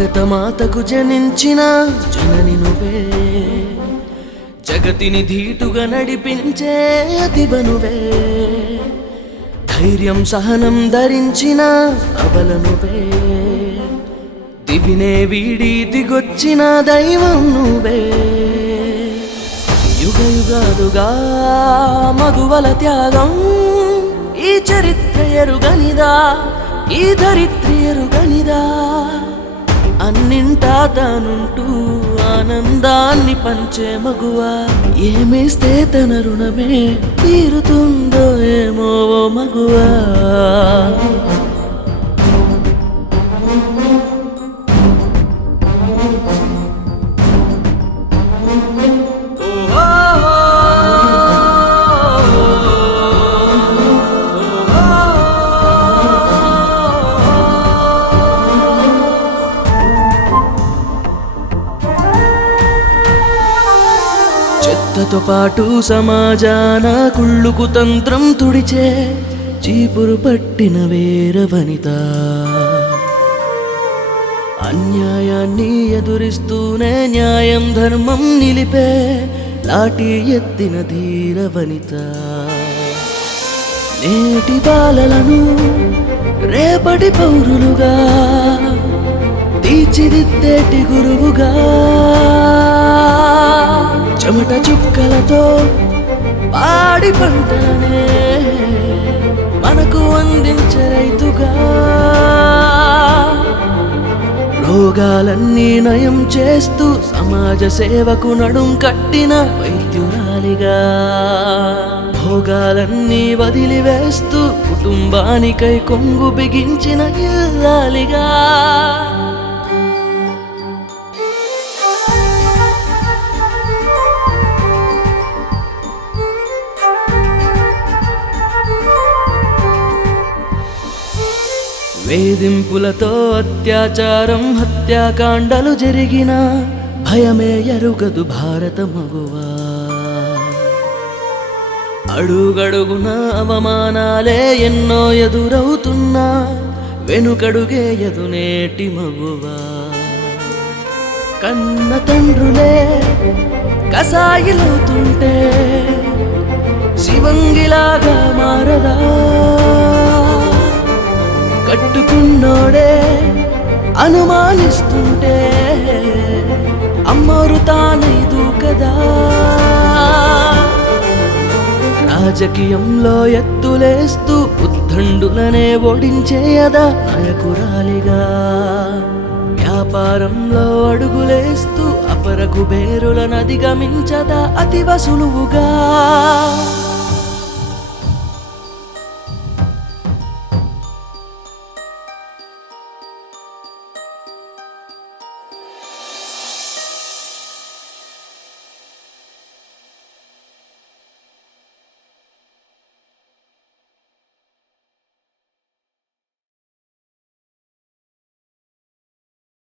భరతమాతకు జనించిన జనని నువ్వే, జగతిని ధీటుగా నడిపించే అతివ నువ్వే, ధైర్యం సహనం ధరించిన అబల నువ్వే, దివినే వీడి దిగొచ్చిన దైవం నువ్వే. యుగ యుగాలుగా మగువల త్యాగం ఈ చరిత్ర ఎరుగనిదా, ఈ ధరిత్రి ఎరుగనిదా. అన్నింటా తానుంటూ ఆనందాన్ని పంచే మగువా, ఏమిస్తే తన రుణమే తీరుతుందో ఏమో ఓ మగువా. చెత్తతో పాటు సమాజాన కుళ్ళుకు తంత్రం తుడిచే చీపురు పట్టిన వీర వనిత, అన్యాయాన్ని ఎదురిస్తూనే న్యాయం ధర్మం నిలిపే లాఠీ ఎత్తిన ధీర వనిత, నేటి బాలలను రేపటి పౌరులుగా తీర్చిదిద్దేటి గురువుగా, చెమట చుక్కలతో పాడి పంటలనే మనకు అందించే రైతుగా, రోగాలన్నీ నయం చేస్తూ సమాజ సేవకు నడుం కట్టిన వైద్యురాలిగా, భోగాలన్నీ వదిలివేస్తూ కుటుంబానికై కొంగు బిగించిన ఇల్లాలిగా. వేధింపులతో అత్యాచారం హత్యాకాండలు జరిగిన భయమే ఎరుగదు భారత మగువా, అడుగడుగున అవమానాలే ఎన్నో ఎదురవుతున్నా వెనుకడుగేయదు నేటి మగువా. కన్న తండ్రులే కసాయిలవుతుంటే శివంగిలాగా మారదా, కట్టుకున్నోడే అనుమానిస్తుంటే అమ్మోరు తానైదు కదా. రాజకీయంలో ఎత్తులేస్తూ ఉద్దండులనే ఓడించేయదా నాయకురాలిగా, వ్యాపారంలో అడుగులేస్తూ అపరకు బేరులను అధిగమించదా అతివ సులువుగా.